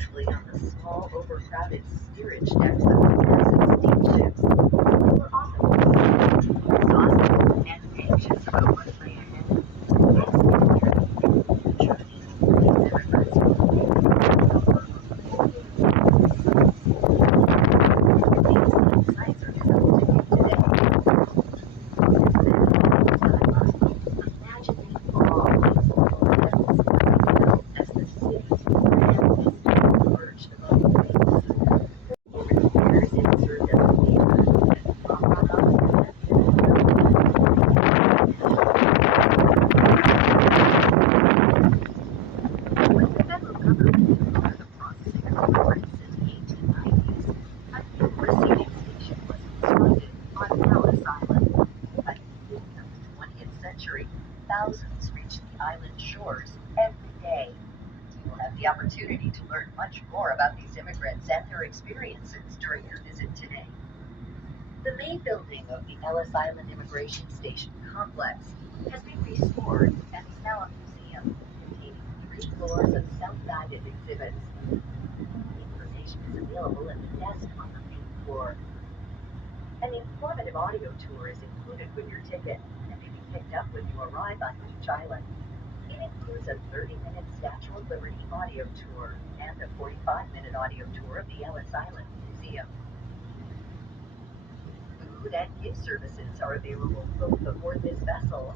usually on the small, overcrowded steerage decks of massive steamships. We're often exhausted and anxious about what lay ahead. As we enter the journey, these immigrants these sites are developed to you today. Imagine the awe as the city's grand vista emerged above the waves. Over the years, it served as a neighborhood and brought up when the federal government declared the processing of immigrants in the 1890s, a new receiving station was constructed on Ellis Island. By the beginning of the 20th century, thousands reached the island shores every day. You will have the opportunity to learn much more about these immigrants and their experiences during your visit today. The main building of the Ellis Island Immigration Station complex has been restored and is now a museum containing 3 floors of self-guided exhibits. Information is available at the desk on the main floor. An informative audio tour is included with your ticket and may be picked up when you arrive on each island. It includes a 30-minute Statue of Liberty audio tour and a 45-minute audio tour of the Ellis Island Museum. Food and gift services are available both aboard this vessel